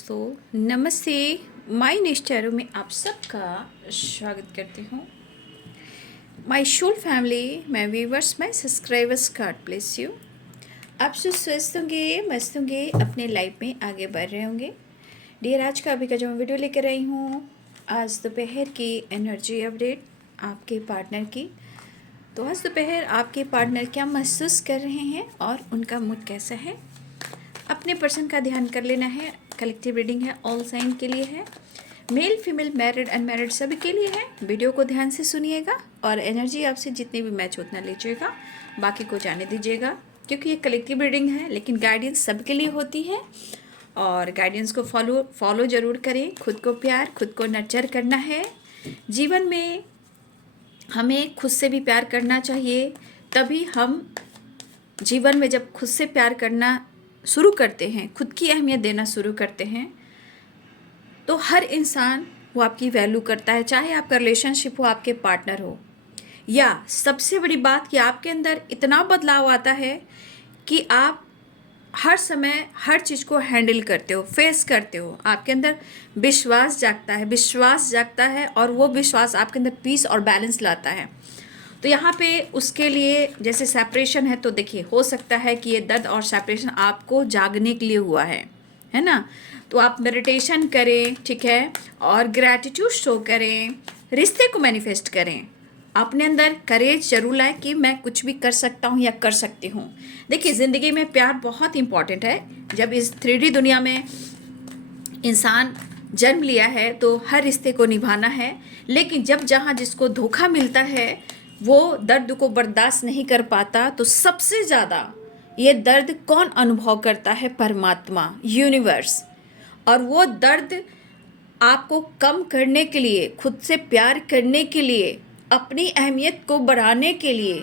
दोस्तों, नमस्ते। माय नेस्टारो में आप सबका स्वागत करती हूँ। My whole family, my viewers, my subscribers, God bless you. आप सब स्वस्थ होंगे, मस्त होंगे, अपने लाइफ में आगे बढ़ रहे होंगे। डियर, आज का अभी का जो मैं वीडियो लेकर आई हूँ, आज दोपहर की एनर्जी अपडेट आपके पार्टनर की। तो आज दोपहर आपके पार्टनर क्या महसूस कर रहे हैं और उनका मूड कैसा है, अपने पर्सन का ध्यान कर लेना है। कलेक्टिव रीडिंग है, ऑल साइन के लिए है, मेल फीमेल मैरिड अनमैरिड सभी के लिए है। वीडियो को ध्यान से सुनिएगा और एनर्जी आपसे जितनी भी मैच उतना लीजिएगा, बाकी को जाने दीजिएगा, क्योंकि ये कलेक्टिव रीडिंग है लेकिन गाइडेंस सबके लिए होती है। और गाइडेंस को फॉलो ज़रूर करें। खुद को प्यार, खुद को नर्चर करना है। जीवन में हमें खुद से भी प्यार करना चाहिए, तभी हम जीवन में जब खुद से प्यार करना शुरू करते हैं, खुद की अहमियत देना शुरू करते हैं, तो हर इंसान वो आपकी वैल्यू करता है, चाहे आपका रिलेशनशिप हो, आपके पार्टनर हो, या सबसे बड़ी बात कि आपके अंदर इतना बदलाव आता है कि आप हर समय हर चीज़ को हैंडल करते हो, फेस करते हो। आपके अंदर विश्वास जागता है और वो विश्वास आपके अंदर पीस और बैलेंस लाता है। तो यहाँ पे उसके लिए जैसे सेपरेशन है, तो देखिए हो सकता है कि ये दर्द और सेपरेशन आपको जागने के लिए हुआ है ना। तो आप मेडिटेशन करें, ठीक है, और ग्रैटिट्यूड शो करें, रिश्ते को मैनिफेस्ट करें, अपने अंदर करेज जरूर लाएं कि मैं कुछ भी कर सकता हूँ या कर सकती हूँ। देखिए, ज़िंदगी में प्यार बहुत इंपॉर्टेंट है। जब इस 3D दुनिया में इंसान जन्म लिया है तो हर रिश्ते को निभाना है, लेकिन जब जहाँ जिसको धोखा मिलता है वो दर्द को बर्दाश्त नहीं कर पाता, तो सबसे ज़्यादा ये दर्द कौन अनुभव करता है? परमात्मा, यूनिवर्स। और वो दर्द आपको कम करने के लिए, खुद से प्यार करने के लिए, अपनी अहमियत को बढ़ाने के लिए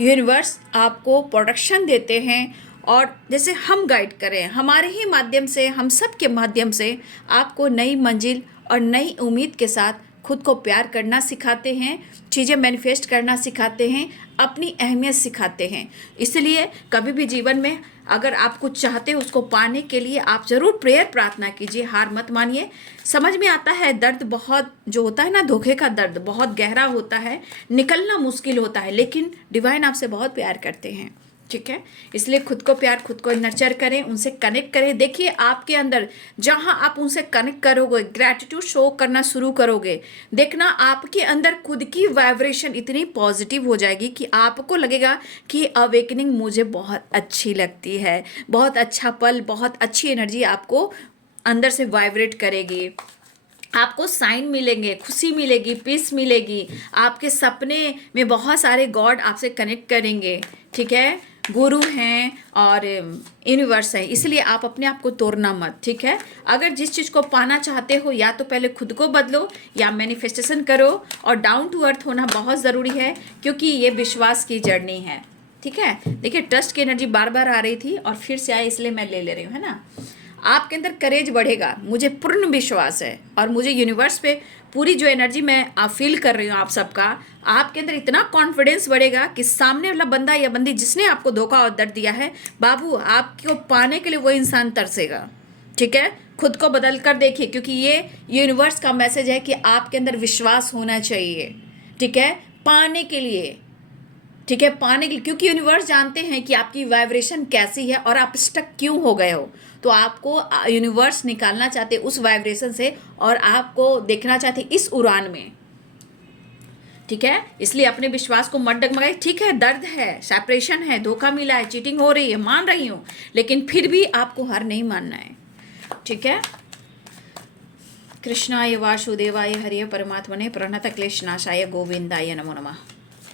यूनिवर्स आपको प्रोटेक्शन देते हैं। और जैसे हम गाइड करें, हमारे ही माध्यम से, हम सब के माध्यम से आपको नई मंजिल और नई उम्मीद के साथ खुद को प्यार करना सिखाते हैं, चीज़ें मैनिफेस्ट करना सिखाते हैं, अपनी अहमियत सिखाते हैं। इसलिए कभी भी जीवन में अगर आप कुछ चाहते हो, उसको पाने के लिए आप ज़रूर प्रेयर प्रार्थना कीजिए, हार मत मानिए। समझ में आता है दर्द बहुत जो होता है ना, धोखे का दर्द बहुत गहरा होता है, निकलना मुश्किल होता है, लेकिन डिवाइन आपसे बहुत प्यार करते हैं, ठीक है। इसलिए खुद को प्यार, खुद को नर्चर करें, उनसे कनेक्ट करें। देखिए, आपके अंदर जहां आप उनसे कनेक्ट करोगे, ग्रैटिट्यूड शो करना शुरू करोगे, देखना आपके अंदर खुद की वाइब्रेशन इतनी पॉजिटिव हो जाएगी कि आपको लगेगा कि अवेकनिंग मुझे बहुत अच्छी लगती है, बहुत अच्छा पल, बहुत अच्छी एनर्जी आपको अंदर से वाइब्रेट करेगी। आपको साइन मिलेंगे, खुशी मिलेगी, पीस मिलेगी। आपके सपने में बहुत सारे गॉड आपसे कनेक्ट करेंगे, ठीक है, गुरु हैं और यूनिवर्स है। इसलिए आप अपने आप को तोड़ना मत, ठीक है। अगर जिस चीज़ को पाना चाहते हो, या तो पहले खुद को बदलो या मैनिफेस्टेशन करो, और डाउन टू अर्थ होना बहुत ज़रूरी है, क्योंकि ये विश्वास की जर्नी है, ठीक है। देखिए, ट्रस्ट की एनर्जी बार बार आ रही थी और फिर से आई, इसलिए मैं ले रही हूँ, है ना। आपके अंदर करेज बढ़ेगा, मुझे पूर्ण विश्वास है, और मुझे यूनिवर्स पे पूरी जो एनर्जी मैं फील कर रही हूँ आप सबका, आपके अंदर इतना कॉन्फिडेंस बढ़ेगा कि सामने वाला बंदा या बंदी जिसने आपको धोखा और दर्द दिया है, बाबू आपको पाने के लिए वो इंसान तरसेगा, ठीक है। खुद को बदल कर देखिए, क्योंकि ये यूनिवर्स का मैसेज है कि आपके अंदर विश्वास होना चाहिए, ठीक है, पाने के लिए, ठीक है, पाने के लिए। क्योंकि यूनिवर्स जानते हैं कि आपकी वाइब्रेशन कैसी है और आप स्टक क्यों हो गए हो। तो आपको यूनिवर्स निकालना चाहते उस वाइब्रेशन से, और आपको देखना चाहते इस उड़ान में, ठीक है। इसलिए अपने विश्वास को मत डगमगाइए। ठीक है, दर्द है, सेपरेशन है, धोखा मिला है, चीटिंग हो रही है, मान रही हूँ, लेकिन फिर भी आपको हार नहीं मानना है, ठीक है। कृष्णाय वासुदेवाय हरिय परमात्मने प्रणत क्लेश नाशाय गोविंदाय नमो नमः,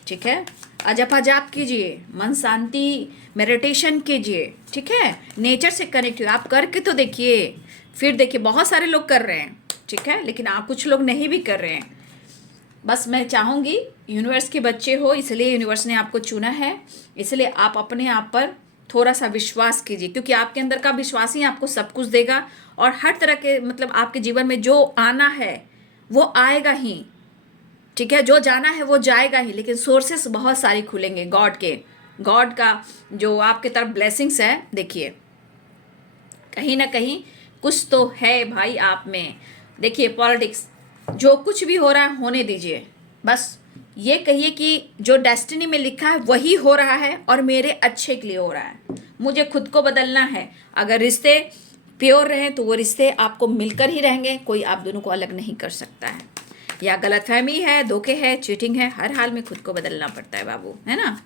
ठीक है। अजपा जाप कीजिए, मन शांति, मेडिटेशन कीजिए, ठीक है, नेचर से कनेक्ट हुए। आप करके तो देखिए, फिर देखिए, बहुत सारे लोग कर रहे हैं, ठीक है, लेकिन आप कुछ लोग नहीं भी कर रहे हैं। बस मैं चाहूँगी, यूनिवर्स के बच्चे हो, इसलिए यूनिवर्स ने आपको चुना है, इसलिए आप अपने आप पर थोड़ा सा विश्वास कीजिए, क्योंकि आपके अंदर का विश्वास ही आपको सब कुछ देगा। और हर तरह के मतलब आपके जीवन में जो आना है वो आएगा ही, ठीक है, जो जाना है वो जाएगा ही, लेकिन सोर्सेस बहुत सारी खुलेंगे गॉड का जो आपके तरफ ब्लेसिंग्स है। देखिए, कहीं ना कहीं कुछ तो है भाई आप में। देखिए पॉलिटिक्स, जो कुछ भी हो रहा है होने दीजिए, बस ये कहिए कि जो डेस्टिनी में लिखा है वही हो रहा है और मेरे अच्छे के लिए हो रहा है। मुझे खुद को बदलना है। अगर रिश्ते प्योर रहें तो वो रिश्ते आपको मिलकर ही रहेंगे, कोई आप दोनों को अलग नहीं कर सकता है। या गलतफहमी है, धोखे है, चीटिंग है, हर हाल में खुद को बदलना पड़ता है बाबू, है ना।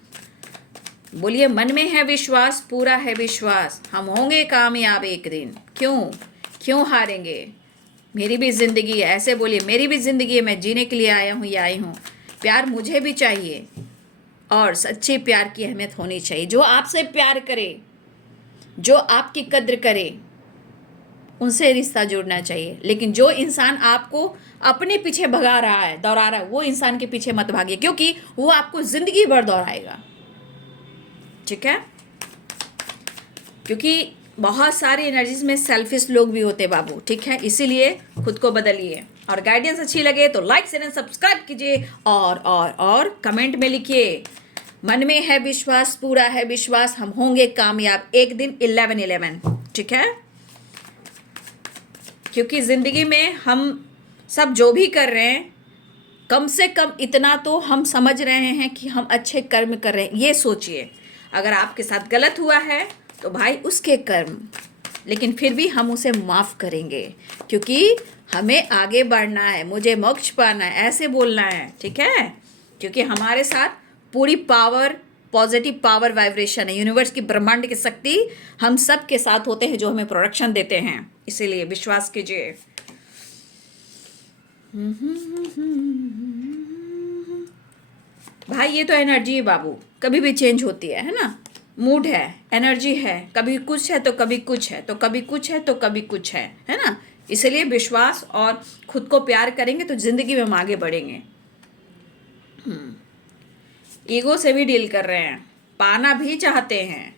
बोलिए मन में है विश्वास, पूरा है विश्वास, हम होंगे कामयाब एक दिन। क्यों हारेंगे, मेरी भी जिंदगी है। ऐसे बोलिए मेरी भी जिंदगी है, मैं जीने के लिए आया हूँ या आई हूँ। प्यार मुझे भी चाहिए और सच्चे प्यार की अहमियत होनी चाहिए। जो आपसे प्यार करे, जो आपकी कद्र करे, उनसे रिश्ता जुड़ना चाहिए। लेकिन जो इंसान आपको अपने पीछे भगा रहा है, दौड़ा रहा है, वो इंसान के पीछे मत भागिए, क्योंकि वो आपको जिंदगी भर दौड़ाएगा। ठीक है, क्योंकि बहुत सारी एनर्जीज में सेल्फिश लोग भी होते बाबू। ठीक है, इसीलिए खुद को बदलिए। और गाइडेंस अच्छी लगे तो लाइक शेयर एंड सब्सक्राइब कीजिए और कमेंट में लिखिए मन में है विश्वास, पूरा है विश्वास, हम होंगे कामयाब एक दिन 11/11। ठीक है, क्योंकि जिंदगी में हम सब जो भी कर रहे हैं, कम से कम इतना तो हम समझ रहे हैं कि हम अच्छे कर्म कर रहे हैं। ये सोचिए, अगर आपके साथ गलत हुआ है तो भाई उसके कर्म, लेकिन फिर भी हम उसे माफ़ करेंगे, क्योंकि हमें आगे बढ़ना है, मुझे मोक्ष पाना है, ऐसे बोलना है। ठीक है, क्योंकि हमारे साथ पूरी पावर, पॉजिटिव पावर वाइब्रेशन है। यूनिवर्स की, ब्रह्मांड की शक्ति हम सब के साथ होते हैं, जो हमें प्रोडक्शन देते हैं। इसीलिए विश्वास कीजिए। भाई ये तो एनर्जी है बाबू, कभी भी चेंज होती है ना। मूड है, एनर्जी है, कभी कुछ है तो कभी कुछ है, तो कभी कुछ है तो कभी कुछ है ना। इसलिए विश्वास और खुद को प्यार करेंगे तो जिंदगी में हम आगे बढ़ेंगे। ईगो से भी डील कर रहे हैं, पाना भी चाहते हैं,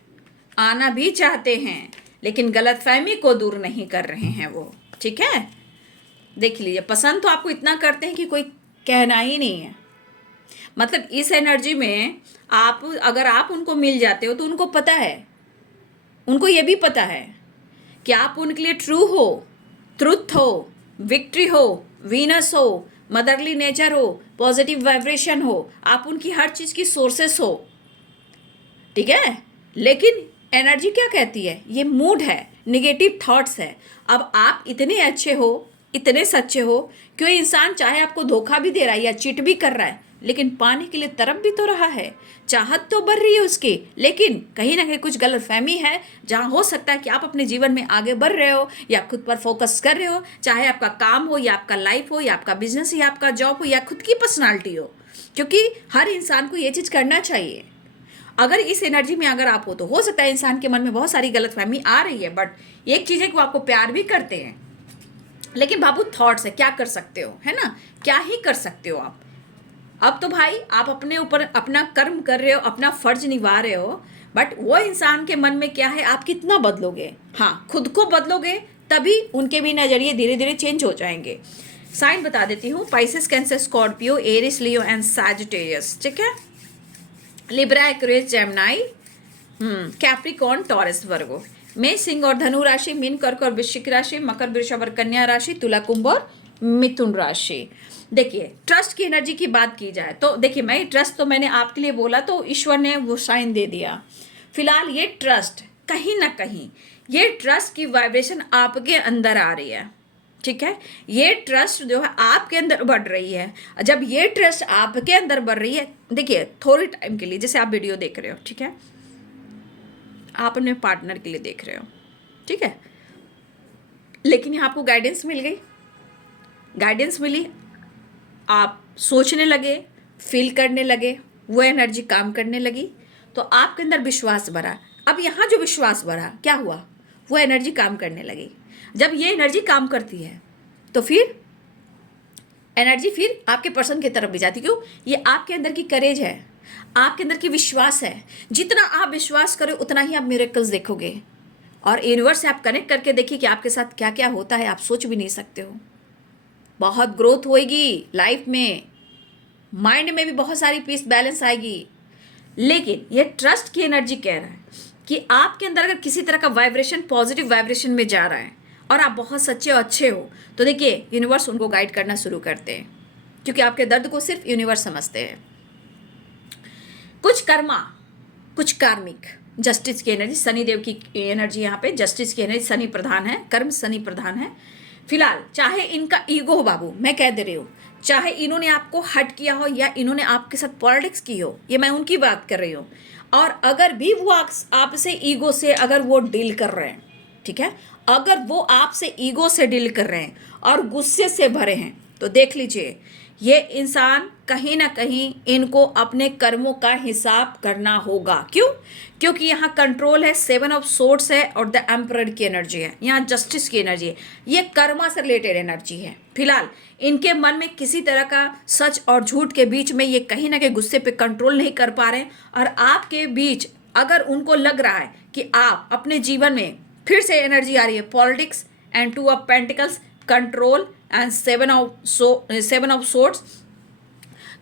आना भी चाहते हैं, लेकिन गलतफहमी को दूर नहीं कर रहे हैं वो। ठीक है, देख लीजिए, पसंद तो आपको इतना करते हैं कि कोई कहना ही नहीं है। मतलब इस एनर्जी में आप, अगर आप उनको मिल जाते हो तो उनको पता है, उनको ये भी पता है कि आप उनके लिए ट्रू हो, ट्रुथ हो, विक्ट्री हो, वीनस हो, मदरली नेचर हो, पॉजिटिव वाइब्रेशन हो, आप उनकी हर चीज़ की सोर्सेस हो। ठीक है, लेकिन एनर्जी क्या कहती है, ये मूड है, निगेटिव थॉट्स है। अब आप इतने अच्छे हो, इतने सच्चे हो, क्यों इंसान चाहे आपको धोखा भी दे रहा है या चीट भी कर रहा है, लेकिन पाने के लिए तरफ भी तो रहा है, चाहत तो बढ़ रही है उसकी, लेकिन कहीं ना कहीं कुछ गलतफहमी है, जहाँ हो सकता है कि आप अपने जीवन में आगे बढ़ रहे हो या खुद पर फोकस कर रहे हो, चाहे आपका काम हो या आपका लाइफ हो या आपका बिजनेस या आपका जॉब हो या खुद की पर्सनालिटी हो, क्योंकि हर इंसान को ये चीज़ करना चाहिए। अगर इस एनर्जी में अगर आप हो सकता है इंसान के मन में बहुत सारी गलतफहमी आ रही है, बट एक चीज़ है कि वो आपको प्यार भी करते हैं। लेकिन बाबू थॉट्स है, क्या कर सकते हो, है ना, क्या ही कर सकते हो आप। अब तो भाई आप अपने ऊपर अपना कर्म कर रहे हो, अपना फर्ज निभा रहे हो, बट वो इंसान के मन में क्या है, आप कितना बदलोगे। हाँ, खुद को बदलोगे तभी उनके भी नज़रिए धीरे धीरे चेंज हो जाएंगे। साइन बता देती हूँ, Pisces, Cancer, Scorpio, Aries, Leo and Sagittarius. ठीक है, Libra, Aquarius, Gemini, Capricorn, Taurus, Virgo. मेष, सिंह और धनु राशि, मीन, कर्क और वृश्चिक राशि, मकर, वृषभ और कन्या राशि, तुला, कुंभ और मिथुन राशि। देखिए, ट्रस्ट की एनर्जी की बात की जाए तो देखिए, मैं ट्रस्ट तो मैंने आपके लिए बोला तो ईश्वर ने वो साइन दे दिया। फिलहाल ये ट्रस्ट कहीं ना कहीं, ये ट्रस्ट की वाइब्रेशन आपके अंदर आ रही है। ठीक है, ये ट्रस्ट जो है आपके अंदर बढ़ रही है। जब ये ट्रस्ट आपके अंदर बढ़ रही है, देखिए थोड़ी टाइम के लिए, जैसे आप वीडियो देख रहे हो, ठीक है, आप अपने पार्टनर के लिए देख रहे हो, ठीक है, लेकिन यहाँ आपको गाइडेंस मिल गई, गाइडेंस मिली, आप सोचने लगे, फील करने लगे, वो एनर्जी काम करने लगी, तो आपके अंदर विश्वास बढ़ा। अब यहाँ जो विश्वास बढ़ा, क्या हुआ, वो एनर्जी काम करने लगी। जब ये एनर्जी काम करती है तो फिर एनर्जी फिर आपके पर्सन की तरफ भी जाती। क्यों, ये आपके अंदर की करेज है, आपके अंदर की विश्वास है। जितना आप विश्वास करो उतना ही आप मिरेकल्स देखोगे। और यूनिवर्स से आप कनेक्ट करके देखिए कि आपके साथ क्या क्या होता है, आप सोच भी नहीं सकते हो। बहुत ग्रोथ होएगी लाइफ में, माइंड में भी बहुत सारी पीस बैलेंस आएगी। लेकिन ये ट्रस्ट की एनर्जी कह रहा है कि आपके अंदर अगर किसी तरह का वाइब्रेशन पॉजिटिव वाइब्रेशन में जा रहा है, और आप बहुत सच्चे और अच्छे हो, तो देखिए यूनिवर्स उनको गाइड करना शुरू करते हैं, क्योंकि आपके दर्द को सिर्फ यूनिवर्स समझते हैं। कुछ कर्मा, कुछ कार्मिक, जस्टिस की एनर्जी, शनिदेव की एनर्जी, यहाँ पे जस्टिस की एनर्जी, शनि प्रधान है, कर्म शनि प्रधान है। फिलहाल चाहे इनका ईगो हो बाबू, मैं कह दे रही हूँ, चाहे इन्होंने आपको हर्ट किया हो या इन्होंने आपके साथ पॉलिटिक्स की हो, ये मैं उनकी बात कर रही हूँ। और अगर भी वो आपसे ईगो से अगर वो डील कर रहे हैं, ठीक है, अगर वो आपसे ईगो से डील कर रहे हैं और गुस्से से भरे हैं, तो देख लीजिए ये इंसान कहीं ना कहीं इनको अपने कर्मों का हिसाब करना होगा। क्यों? क्योंकि यहाँ कंट्रोल है, 7 ऑफ सोर्ड्स है और द एम्परर की एनर्जी है, यहाँ जस्टिस की एनर्जी है, ये कर्मा से रिलेटेड एनर्जी है। फिलहाल इनके मन में किसी तरह का सच और झूठ के बीच में ये कहीं ना कहीं गुस्से पे कंट्रोल नहीं कर पा रहे हैं। और आपके बीच अगर उनको लग रहा है कि आप अपने जीवन में फिर से एनर्जी आ रही है, politics and 2 of pentacles, control and 7 of swords,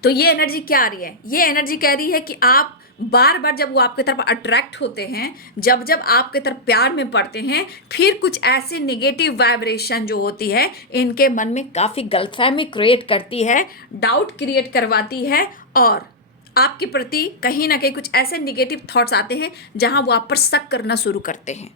तो ये एनर्जी क्या आ रही है? ये एनर्जी कह रही है कि आप बार बार जब वो आपके तरफ अट्रैक्ट होते हैं, जब जब आपके तरफ प्यार में पड़ते हैं, फिर कुछ ऐसी निगेटिव वाइब्रेशन जो होती है इनके मन में काफ़ी गलतफहमी क्रिएट करती है, डाउट क्रिएट करवाती है, और आपके प्रति कहीं ना कहीं कुछ ऐसे निगेटिव थॉट्स आते हैं जहां वो आप पर शक करना शुरू करते हैं।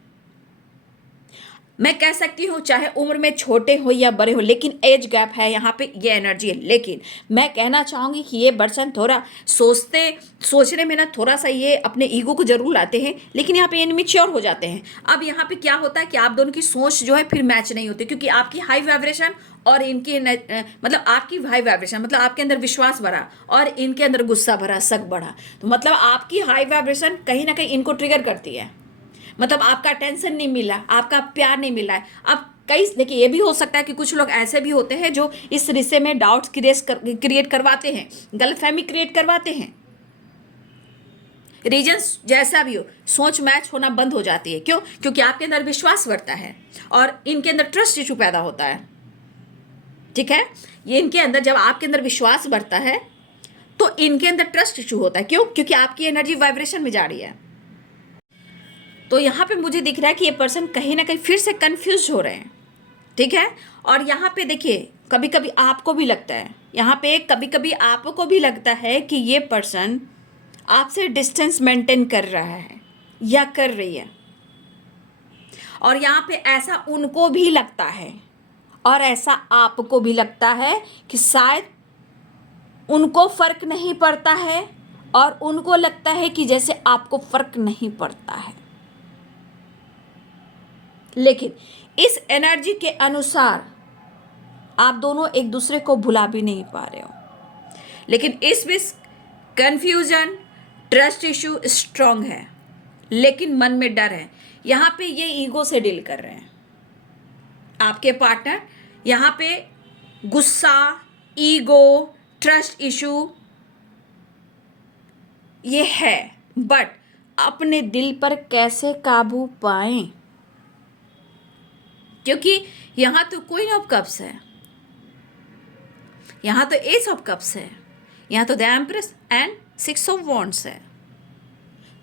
मैं कह सकती हूँ चाहे उम्र में छोटे हो या बड़े हो, लेकिन एज गैप है यहाँ पे, ये एनर्जी है। लेकिन मैं कहना चाहूँगी कि ये पर्सन थोड़ा सोचने में ना थोड़ा सा ये अपने ईगो को जरूर लाते हैं, लेकिन यहाँ पे इनमेच्योर हो जाते हैं। अब यहाँ पे क्या होता है कि आप दोनों की सोच जो है फिर मैच नहीं होती, क्योंकि आपकी हाई वाइब्रेशन और इनकी मतलब आपकी हाई वाइब्रेशन मतलब आपके अंदर विश्वास बढ़ा और इनके अंदर गुस्सा भरा, शक बढ़ा, तो मतलब आपकी हाई वाइब्रेशन कहीं ना कहीं इनको ट्रिगर करती है। मतलब आपका टेंशन नहीं मिला, आपका प्यार नहीं मिला है। अब कई देखिए ये भी हो सकता है कि कुछ लोग ऐसे भी होते हैं जो इस रिश्ते में डाउट्स क्रिएट करवाते हैं, गलतफहमी क्रिएट करवाते हैं। रीजंस जैसा भी हो, सोच मैच होना बंद हो जाती है। क्यों? क्योंकि आपके अंदर विश्वास बढ़ता है और इनके अंदर ट्रस्ट इशू पैदा होता है। ठीक है, ये इनके अंदर जब आपके अंदर विश्वास बढ़ता है तो इनके अंदर ट्रस्ट इशू होता है। क्यों? क्योंकि आपकी एनर्जी वाइब्रेशन में जा रही है। तो यहाँ पे मुझे दिख रहा है कि ये पर्सन कहीं ना कहीं फिर से कंफ्यूज हो रहे हैं। ठीक है, और यहाँ पे देखिए कभी कभी आपको भी लगता है, यहाँ पे कभी कभी आपको भी लगता है कि ये पर्सन आपसे डिस्टेंस मेंटेन कर रहा है या कर रही है, और यहाँ पे ऐसा उनको भी लगता है और ऐसा आपको भी लगता है कि शायद उनको फर्क नहीं पड़ता है और उनको लगता है कि जैसे आपको फर्क नहीं पड़ता है। लेकिन इस एनर्जी के अनुसार आप दोनों एक दूसरे को भुला भी नहीं पा रहे हो, लेकिन इस बीच कंफ्यूजन, ट्रस्ट इशू स्ट्रांग है, लेकिन मन में डर है। यहाँ पे ये ईगो से डील कर रहे हैं आपके पार्टनर। यहाँ पे गुस्सा, ईगो, ट्रस्ट इशू ये है, बट अपने दिल पर कैसे काबू पाएं? क्योंकि यहाँ तो क्वीन ऑफ कप्स है, यहाँ तो एस ऑफ कप्स है, यहाँ तो the empress and 6 of wands है।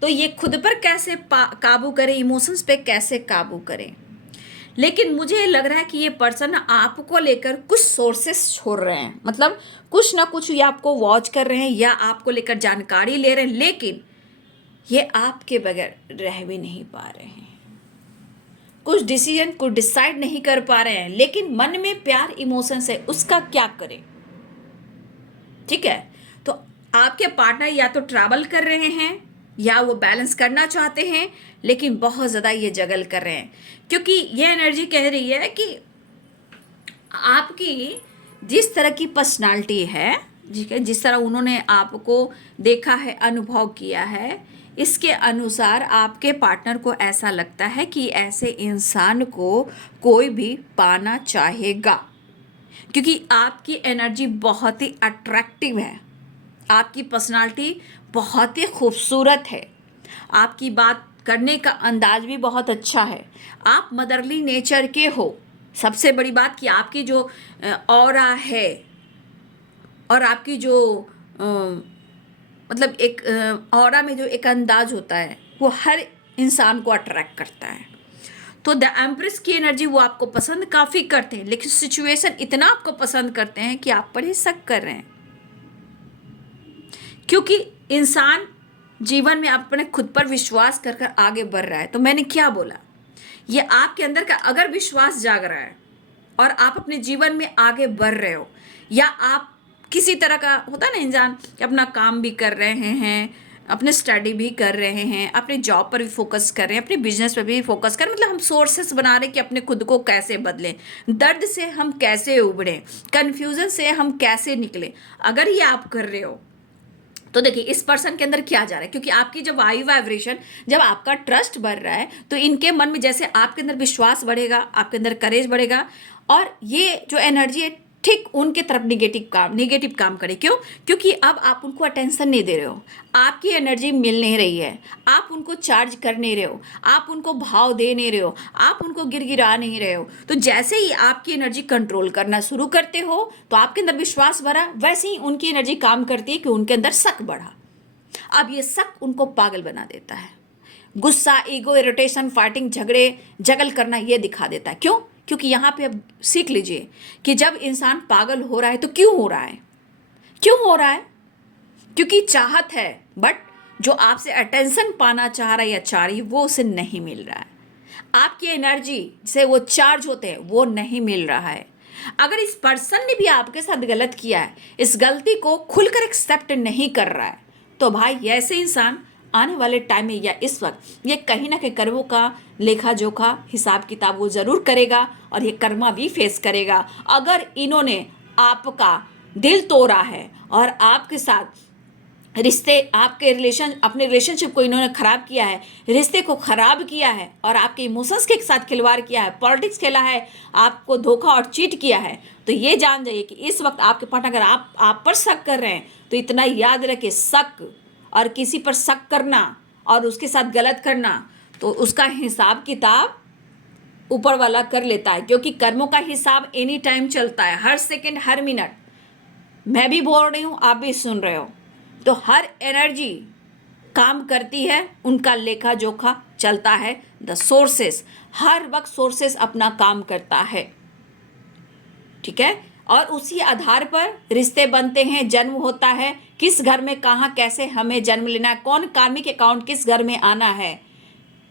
तो ये खुद पर कैसे काबू करें, इमोशंस पे कैसे काबू करें? लेकिन मुझे लग रहा है कि ये पर्सन आपको लेकर कुछ सोर्सेस छोड़ रहे हैं, मतलब कुछ ना कुछ ये आपको वॉच कर रहे हैं या आपको लेकर जानकारी ले रहे हैं, लेकिन ये आपके बगैर रह भी नहीं पा रहे हैं। कुछ डिसीजन को डिसाइड नहीं कर पा रहे हैं, लेकिन मन में प्यार इमोशंस है, उसका क्या करें? ठीक है, तो आपके पार्टनर या तो ट्रैवल कर रहे हैं या वो बैलेंस करना चाहते हैं, लेकिन बहुत ज़्यादा ये जगल कर रहे हैं, क्योंकि ये एनर्जी कह रही है कि आपकी जिस तरह की पर्सनालिटी है, ठीक है, जिस तरह उन्होंने आपको देखा है, अनुभव किया है, इसके अनुसार आपके पार्टनर को ऐसा लगता है कि ऐसे इंसान को कोई भी पाना चाहेगा, क्योंकि आपकी एनर्जी बहुत ही अट्रैक्टिव है, आपकी पर्सनालिटी बहुत ही खूबसूरत है, आपकी बात करने का अंदाज भी बहुत अच्छा है, आप मदरली नेचर के हो। सबसे बड़ी बात कि आपकी जो ऑरा है और आपकी जो मतलब एक ऑरा में जो एक अंदाज होता है वो हर इंसान को अट्रैक्ट करता है। तो द एम्प्रेस की एनर्जी वो आपको पसंद काफ़ी करते हैं, लेकिन सिचुएशन इतना आपको पसंद करते हैं कि आप पर ही शक कर रहे हैं, क्योंकि इंसान जीवन में अपने खुद पर विश्वास कर कर आगे बढ़ रहा है। तो मैंने क्या बोला, ये आपके अंदर का अगर विश्वास जाग रहा है और आप अपने जीवन में आगे बढ़ रहे हो, या आप किसी तरह का होता है ना इंसान कि अपना काम भी कर रहे हैं, अपने स्टडी भी कर रहे हैं, अपने जॉब पर भी फोकस कर रहे हैं, अपने बिजनेस पर भी फोकस कर रहे हैं, मतलब हम सोर्सेस बना रहे हैं कि अपने खुद को कैसे बदलें, दर्द से हम कैसे उबरें, कन्फ्यूजन से हम कैसे निकलें। अगर ये आप कर रहे हो तो देखिए इस पर्सन के अंदर क्या जा रहा है, क्योंकि आपकी जब वायु वाइब्रेशन, जब आपका ट्रस्ट बढ़ रहा है तो इनके मन में जैसे आपके अंदर विश्वास बढ़ेगा, आपके अंदर करेज बढ़ेगा, और ये जो एनर्जी है ठीक उनके तरफ निगेटिव काम करे। क्यों? क्योंकि अब आप उनको अटेंशन नहीं दे रहे हो, आपकी एनर्जी मिल नहीं रही है, आप उनको चार्ज कर नहीं रहे हो, आप उनको भाव दे नहीं रहे हो, आप उनको गिरगिरा नहीं रहे हो। तो जैसे ही आपकी एनर्जी कंट्रोल करना शुरू करते हो तो आपके अंदर विश्वास बढ़ा, वैसे ही उनकी एनर्जी काम करती है कि उनके अंदर शक बढ़ा। अब ये शक उनको पागल बना देता है, गुस्सा, ईगो, इरिटेशन, फाइटिंग, झगड़े, जगल करना ये दिखा देता है। क्यों? क्योंकि यहाँ पे अब सीख लीजिए कि जब इंसान पागल हो रहा है तो क्यों हो रहा है, क्यों हो रहा है? क्योंकि चाहत है, बट जो आपसे अटेंशन पाना चाह रहा है या चाह रही है वो उसे नहीं मिल रहा है, आपकी एनर्जी से वो चार्ज होते हैं वो नहीं मिल रहा है। अगर इस पर्सन ने भी आपके साथ गलत किया है, इस गलती को खुलकर एक्सेप्ट नहीं कर रहा है, तो भाई ऐसे इंसान आने वाले टाइम में या इस वक्त ये कहीं ना कहीं कर्मों का लेखा जोखा हिसाब किताब वो ज़रूर करेगा, और ये कर्मा भी फेस करेगा। अगर इन्होंने आपका दिल तोड़ा है और आपके साथ रिश्ते, आपके अपने रिलेशनशिप को इन्होंने ख़राब किया है, रिश्ते को ख़राब किया है, और आपके इमोशंस के साथ खिलवाड़ किया है, पॉलिटिक्स खेला है, आपको धोखा और चीट किया है, तो ये जान जाइए कि इस वक्त आपके पार्टनर अगर आप पर शक कर रहे हैं तो इतना याद रखें, शक और किसी पर शक करना और उसके साथ गलत करना तो उसका हिसाब किताब ऊपर वाला कर लेता है, क्योंकि कर्मों का हिसाब एनी टाइम चलता है, हर सेकंड, हर मिनट। मैं भी बोल रही हूँ, आप भी सुन रहे हो, तो हर एनर्जी काम करती है, उनका लेखा जोखा चलता है। द सोर्सेस, हर वक्त सोर्सेस अपना काम करता है, ठीक है, और उसी आधार पर रिश्ते बनते हैं, जन्म होता है, किस घर में कहाँ कैसे हमें जन्म लेना है, कौन कार्मिक अकाउंट किस घर में आना है,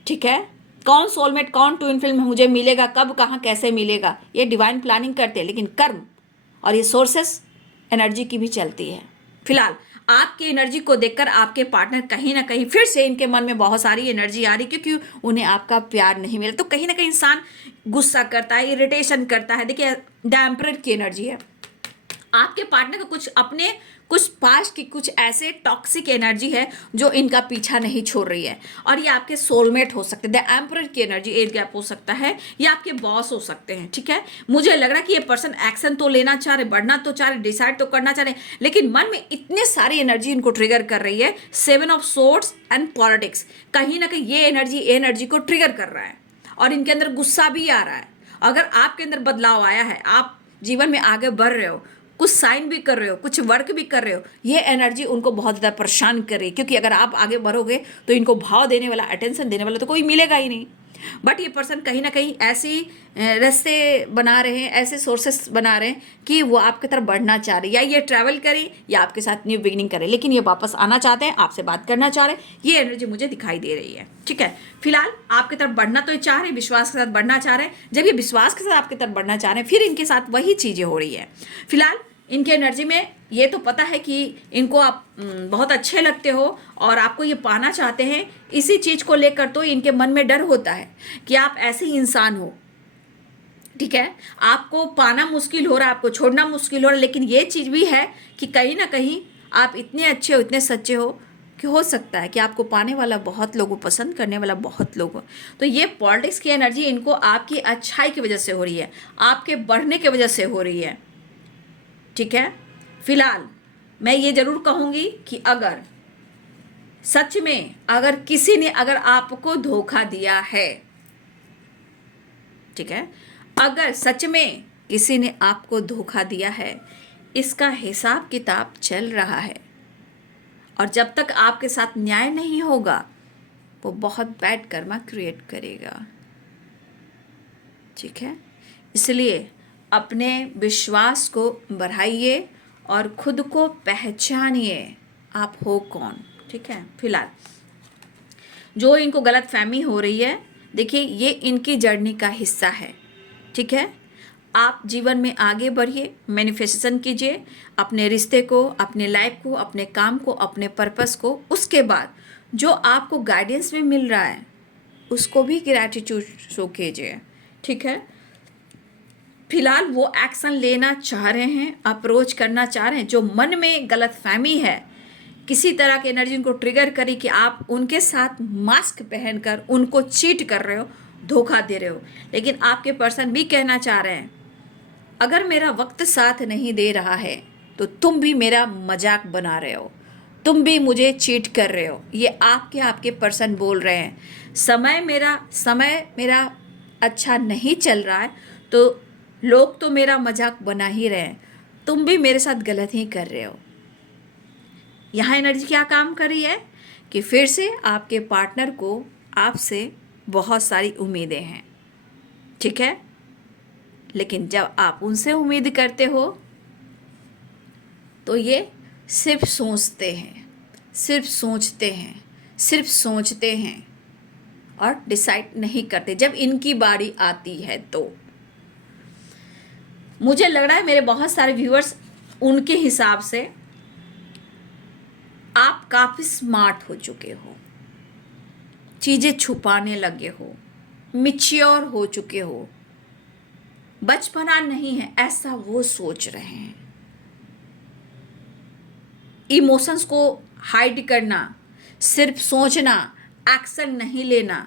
ठीक है, कौन सोलमेट, कौन ट्विन फिल्म मुझे मिलेगा, कब कहाँ कैसे मिलेगा, ये डिवाइन प्लानिंग करते हैं। लेकिन कर्म और ये सोर्सेस एनर्जी की भी चलती है। फिलहाल आपकी एनर्जी को देखकर आपके पार्टनर कहीं ना कहीं फिर से इनके मन में बहुत सारी एनर्जी आ रही, क्योंकि उन्हें आपका प्यार नहीं मिला, तो कहीं ना कहीं इंसान गुस्सा करता है, इरिटेशन करता है। देखिए द एम्परर की एनर्जी है, आपके पार्टनर का कुछ पास्ट की कुछ ऐसे टॉक्सिक एनर्जी है जो इनका पीछा नहीं छोड़ रही है, और ये आपके सोलमेट हो सकते हैं। द एम्परर की एनर्जी एज गैप हो सकता है, या आपके बॉस हो सकते हैं, ठीक है। मुझे लग रहा है कि ये पर्सन एक्शन तो लेना चाह रहे, बढ़ना तो चाह रहे, डिसाइड तो करना चाह रहे, लेकिन मन में इतने सारी एनर्जी इनको ट्रिगर कर रही है। 7 ऑफ सोर्ड्स एंड पॉलिटिक्स, कहीं ना कहीं ये एनर्जी को ट्रिगर कर रहा है, और इनके अंदर गुस्सा भी आ रहा है। अगर आपके अंदर बदलाव आया है, आप जीवन में आगे बढ़ रहे हो, कुछ साइन भी कर रहे हो, कुछ वर्क भी कर रहे हो, ये एनर्जी उनको बहुत ज़्यादा परेशान कर रही है, क्योंकि अगर आप आगे बढ़ोगे तो इनको भाव देने वाला, अटेंशन देने वाला तो कोई मिलेगा ही नहीं। बट ये पर्सन कहीं ना कहीं ऐसी रास्ते बना रहे हैं, ऐसे सोर्सेस बना रहे हैं कि वो आपकी तरफ बढ़ना चाह रहे हैं, या ये ट्रैवल करें या आपके साथ न्यू बिगिनिंग करें, लेकिन ये वापस आना चाहते हैं, आपसे बात करना चाह रहे हैं, ये एनर्जी मुझे दिखाई दे रही है, ठीक है। फिलहाल आपकी तरफ बढ़ना तो ये चाह रहे हैं, विश्वास के साथ बढ़ना चाह रहे हैं। जब ये विश्वास के साथ आपकी तरफ बढ़ना चाह रहे हैं, फिर इनके साथ वही चीज़ें हो रही है। फिलहाल इनके एनर्जी में ये तो पता है कि इनको आप बहुत अच्छे लगते हो और आपको ये पाना चाहते हैं, इसी चीज़ को लेकर तो इनके मन में डर होता है कि आप ऐसे ही इंसान हो, ठीक है, आपको पाना मुश्किल हो रहा है, आपको छोड़ना मुश्किल हो रहा है, लेकिन ये चीज़ भी है कि कहीं ना कहीं आप इतने अच्छे हो, इतने सच्चे हो कि हो सकता है कि आपको पाने वाला बहुत लोगों, पसंद करने वाला बहुत लोग हो। तो ये पॉलिटिक्स की एनर्जी इनको आपकी अच्छाई की वजह से हो रही है, आपके बढ़ने की वजह से हो रही है, ठीक है। फिलहाल मैं ये ज़रूर कहूँगी कि अगर सच में अगर किसी ने अगर आपको धोखा दिया है, ठीक है, अगर सच में किसी ने आपको धोखा दिया है, इसका हिसाब किताब चल रहा है, और जब तक आपके साथ न्याय नहीं होगा वो बहुत बैड कर्मा क्रिएट करेगा। ठीक है, इसलिए अपने विश्वास को बढ़ाइए और खुद को पहचानिए आप हो कौन। ठीक है, फिलहाल जो इनको गलत फहमी हो रही है, देखिए ये इनकी जर्नी का हिस्सा है। ठीक है, आप जीवन में आगे बढ़िए, मैनिफेस्टेशन कीजिए अपने रिश्ते को, अपने लाइफ को, अपने काम को, अपने पर्पस को। उसके बाद जो आपको गाइडेंस में मिल रहा है उसको भी ग्रैटिट्यूड शो कीजिए। ठीक है, फिलहाल वो एक्शन लेना चाह रहे हैं, अप्रोच करना चाह रहे हैं। जो मन में गलत फहमी है, किसी तरह की एनर्जी उनको ट्रिगर करी कि आप उनके साथ मास्क पहनकर उनको चीट कर रहे हो, धोखा दे रहे हो, लेकिन आपके पर्सन भी कहना चाह रहे हैं अगर मेरा वक्त साथ नहीं दे रहा है तो तुम भी मेरा मजाक बना रहे हो, तुम भी मुझे चीट कर रहे हो। ये आपके पर्सन बोल रहे हैं। समय मेरा अच्छा नहीं चल रहा है तो लोग तो मेरा मजाक बना ही रहे हैं, तुम भी मेरे साथ गलत ही कर रहे हो। यहाँ एनर्जी क्या काम कर रही है कि फिर से आपके पार्टनर को आपसे बहुत सारी उम्मीदें हैं। ठीक है, लेकिन जब आप उनसे उम्मीद करते हो तो ये सिर्फ सोचते हैं, सिर्फ सोचते हैं, सिर्फ सोचते हैं और डिसाइड नहीं करते जब इनकी बारी आती है। तो मुझे लग रहा है मेरे बहुत सारे व्यूअर्स, उनके हिसाब से आप काफ़ी स्मार्ट हो चुके हो, चीज़ें छुपाने लगे हो, मैच्योर हो चुके हो, बचपना नहीं है ऐसा वो सोच रहे हैं। इमोशंस को हाइड करना, सिर्फ सोचना, एक्शन नहीं लेना,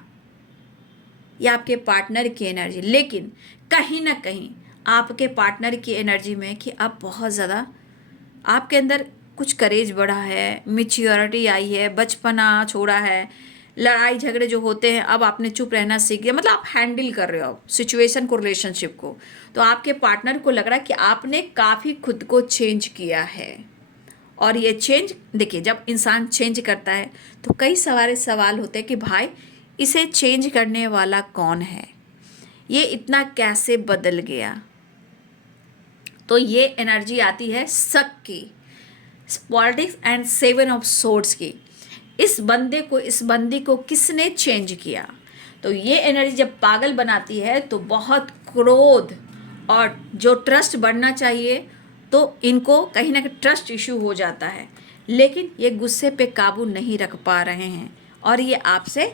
ये आपके पार्टनर की एनर्जी। लेकिन कहीं ना कहीं आपके पार्टनर की एनर्जी में कि आप बहुत ज़्यादा, आपके अंदर कुछ करेज बढ़ा है, मैच्योरिटी आई है, बचपना छोड़ा है, लड़ाई झगड़े जो होते हैं अब आपने चुप रहना सीख गया, मतलब आप हैंडल कर रहे हो सिचुएशन को, रिलेशनशिप को। तो आपके पार्टनर को लग रहा है कि आपने काफ़ी खुद को चेंज किया है। और ये चेंज, देखिए जब इंसान चेंज करता है तो कई सारे सवाल होते हैं कि भाई इसे चेंज करने वाला कौन है, ये इतना कैसे बदल गया। तो ये एनर्जी आती है शक की, पॉलिटिक्स एंड 7 ऑफ सोर्ड्स की। इस बंदी को किसने चेंज किया। तो ये एनर्जी जब पागल बनाती है तो बहुत क्रोध और जो ट्रस्ट बढ़ना चाहिए तो इनको कहीं ना कहीं ट्रस्ट इशू हो जाता है, लेकिन ये गुस्से पे काबू नहीं रख पा रहे हैं और ये आपसे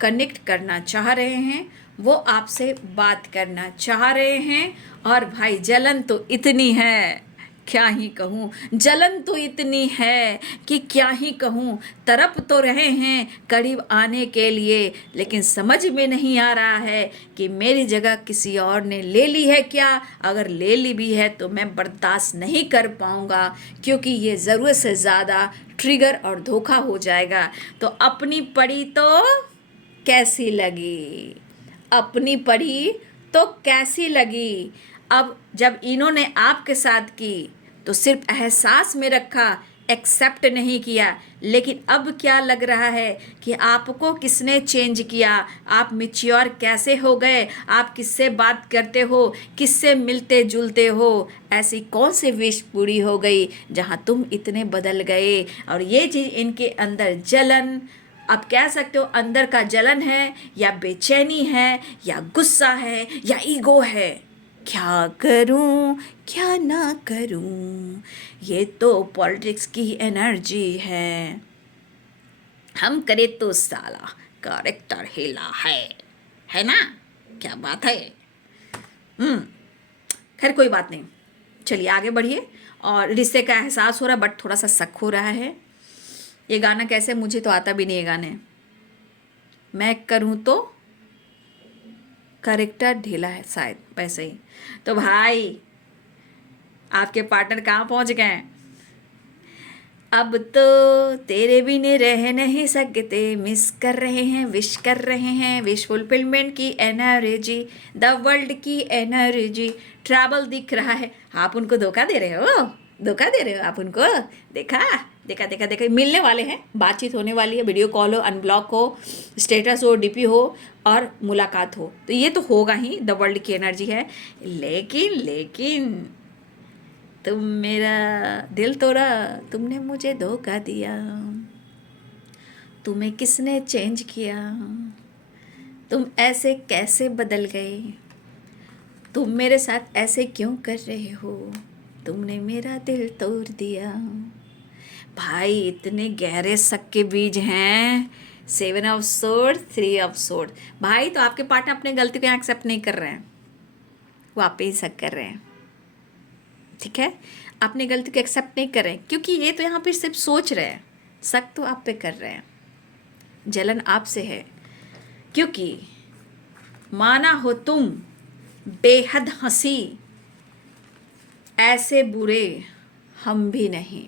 कनेक्ट करना चाह रहे हैं, वो आपसे बात करना चाह रहे हैं। और भाई जलन तो इतनी है, क्या ही कहूँ, जलन तो इतनी है कि क्या ही कहूँ। तरप तो रहे हैं करीब आने के लिए, लेकिन समझ में नहीं आ रहा है कि मेरी जगह किसी और ने ले ली है क्या। अगर ले ली भी है तो मैं बर्दाश्त नहीं कर पाऊँगा, क्योंकि ये ज़रूरत से ज़्यादा ट्रिगर और धोखा हो जाएगा। तो अपनी पड़ी तो कैसी लगी, अपनी पड़ी तो कैसी लगी। अब जब इन्होंने आपके साथ की तो सिर्फ एहसास में रखा, एक्सेप्ट नहीं किया, लेकिन अब क्या लग रहा है कि आपको किसने चेंज किया, आप मैच्योर कैसे हो गए, आप किससे बात करते हो, किससे मिलते जुलते हो, ऐसी कौन सी विश पूरी हो गई जहां तुम इतने बदल गए। और ये चीज़ इनके अंदर जलन, आप कह सकते हो अंदर का जलन है, या बेचैनी है, या गुस्सा है, या ईगो है। क्या करूं क्या ना करूं, ये तो पॉलिटिक्स की एनर्जी है। हम करे तो साला कैरेक्टर हिला है ना, क्या बात है। खैर कोई बात नहीं, चलिए आगे बढ़िए। और रिश्ते का एहसास हो रहा है बट थोड़ा सा शक हो रहा है। ये गाना कैसे, मुझे तो आता भी नहीं है गाने। मैं करूं तो कैरेक्टर ढीला है, शायद वैसे ही। तो भाई आपके पार्टनर कहाँ पहुँच गए। अब तो तेरे बिना रह नहीं सकते, मिस कर रहे हैं, विश कर रहे हैं, विश फुलफिलमेंट की एनर्जी, द वर्ल्ड की एनर्जी, ट्रैवल दिख रहा है। आप उनको धोखा दे रहे हो, धोखा दे रहे हो आप उनको, देखा देखा देखा देखा, मिलने वाले हैं, बातचीत होने वाली है, वीडियो कॉल हो, अनब्लॉक हो, स्टेटस हो, डीपी हो और मुलाकात हो, तो ये तो होगा ही, द वर्ल्ड की एनर्जी है। लेकिन तुम मेरा दिल तोड़ा, तुमने मुझे धोखा दिया, तुम्हें किसने चेंज किया, तुम ऐसे कैसे बदल गए, तुम मेरे साथ ऐसे क्यों कर रहे हो, तुमने मेरा दिल तोड़ दिया। भाई इतने गहरे शक के बीज हैं, 7 ऑफ सोर्ड, 3 ऑफ सोर्ड। भाई तो आपके पार्टनर अपनी गलती को एक्सेप्ट नहीं कर रहे हैं, वो आप पे ही शक कर रहे हैं, ठीक है, अपनी गलती को एक्सेप्ट नहीं कर रहे हैं, क्योंकि ये तो यहाँ पे सिर्फ सोच रहे हैं, शक तो आप पे कर रहे हैं, जलन आपसे है, क्योंकि माना हो तुम बेहद हंसी, ऐसे बुरे हम भी नहीं,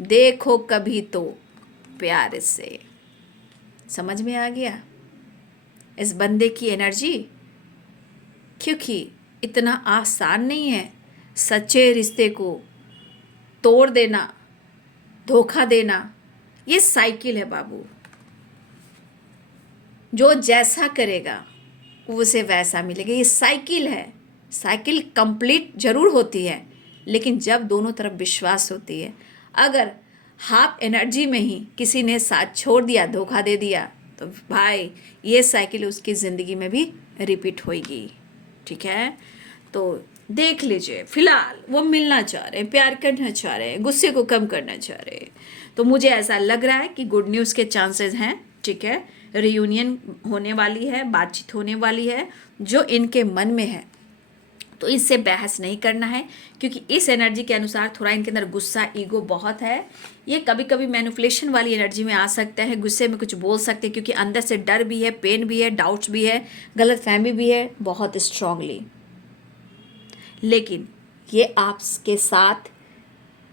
देखो कभी तो प्यार से। समझ में आ गया इस बंदे की एनर्जी, क्योंकि इतना आसान नहीं है सच्चे रिश्ते को तोड़ देना, धोखा देना। ये साइकिल है बाबू, जो जैसा करेगा उसे वैसा मिलेगा, ये साइकिल है। साइकिल कंप्लीट जरूर होती है, लेकिन जब दोनों तरफ विश्वास होती है, अगर हाफ एनर्जी में ही किसी ने साथ छोड़ दिया, धोखा दे दिया, तो भाई ये साइकिल उसकी ज़िंदगी में भी रिपीट होगी, ठीक है। तो देख लीजिए, फिलहाल वो मिलना चाह रहे हैं, प्यार करना चाह रहे हैं, गुस्से को कम करना चाह रहे हैं, तो मुझे ऐसा लग रहा है कि गुड न्यूज़ के चांसेस हैं, ठीक है। रियूनियन होने वाली है, बातचीत होने वाली है जो इनके मन में है, तो इससे बहस नहीं करना है, क्योंकि इस एनर्जी के अनुसार थोड़ा इनके अंदर गुस्सा, ईगो बहुत है। ये कभी कभी मैनिपुलेशन वाली एनर्जी में आ सकते हैं, गुस्से में कुछ बोल सकते हैं, क्योंकि अंदर से डर भी है, पेन भी है, डाउट्स भी है, गलतफहमी भी है बहुत स्ट्रांगली। लेकिन ये आपके साथ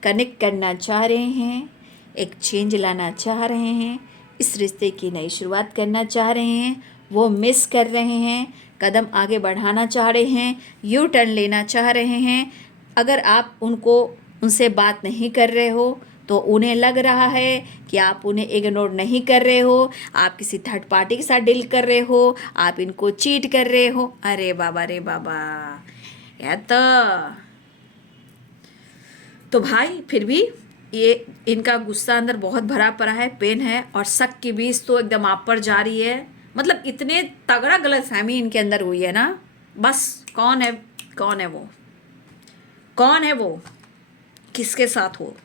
कनेक्ट करना चाह रहे हैं, एक चेंज लाना चाह रहे हैं, इस रिश्ते की नई शुरुआत करना चाह रहे हैं, वो मिस कर रहे हैं, कदम आगे बढ़ाना चाह रहे हैं, यू टर्न लेना चाह रहे हैं। अगर आप उनसे बात नहीं कर रहे हो, तो उन्हें लग रहा है कि आप उन्हें इग्नोर नहीं कर रहे हो, आप किसी थर्ड पार्टी के साथ डील कर रहे हो, आप इनको चीट कर रहे हो। अरे बाबा रे बाबा, या तो भाई फिर भी ये इनका गुस्सा अंदर बहुत भरा पड़ा है, पेन है, और शक की बीज तो एकदम आप पर जा रही है। मतलब इतने तगड़ा गलतफहमी इनके अंदर हुई है ना, बस कौन है वो, कौन है वो, किसके साथ हो,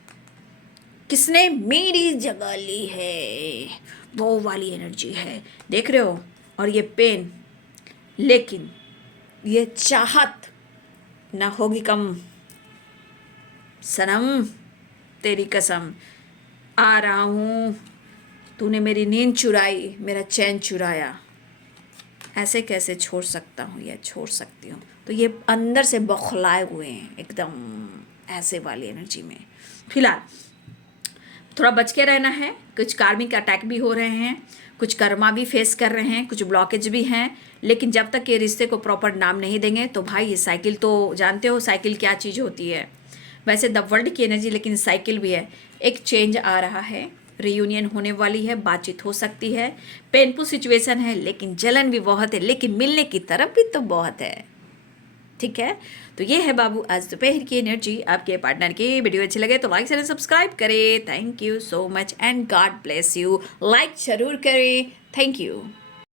किसने मेरी जगह ली है, वो वाली एनर्जी है, देख रहे हो। और ये पेन, लेकिन ये चाहत ना होगी कम, सनम तेरी कसम, आ रहा हूँ, तूने मेरी नींद चुराई, मेरा चैन चुराया, ऐसे कैसे छोड़ सकता हूँ या छोड़ सकती हूँ। तो ये अंदर से बौखलाए हुए हैं एकदम, ऐसे वाली एनर्जी में। फिलहाल थोड़ा बच के रहना है, कुछ कार्मिक अटैक भी हो रहे हैं, कुछ कर्मा भी फेस कर रहे हैं, कुछ ब्लॉकेज भी हैं, लेकिन जब तक ये रिश्ते को प्रॉपर नाम नहीं देंगे, तो भाई ये साइकिल तो जानते हो साइकिल क्या चीज़ होती है, वैसे द वर्ल्ड की एनर्जी, लेकिन साइकिल भी है। एक चेंज आ रहा है, रियूनियन होने वाली है, बातचीत हो सकती है, पेनफुल सिचुएशन है, लेकिन जलन भी बहुत है, लेकिन मिलने की तरफ भी तो बहुत है, ठीक है। तो ये है बाबू आज दोपहर की एनर्जी आपके पार्टनर की। वीडियो अच्छी लगे तो लाइक एंड सब्सक्राइब करें। Thank you so much and God bless you. Like जरूर करें। Thank you.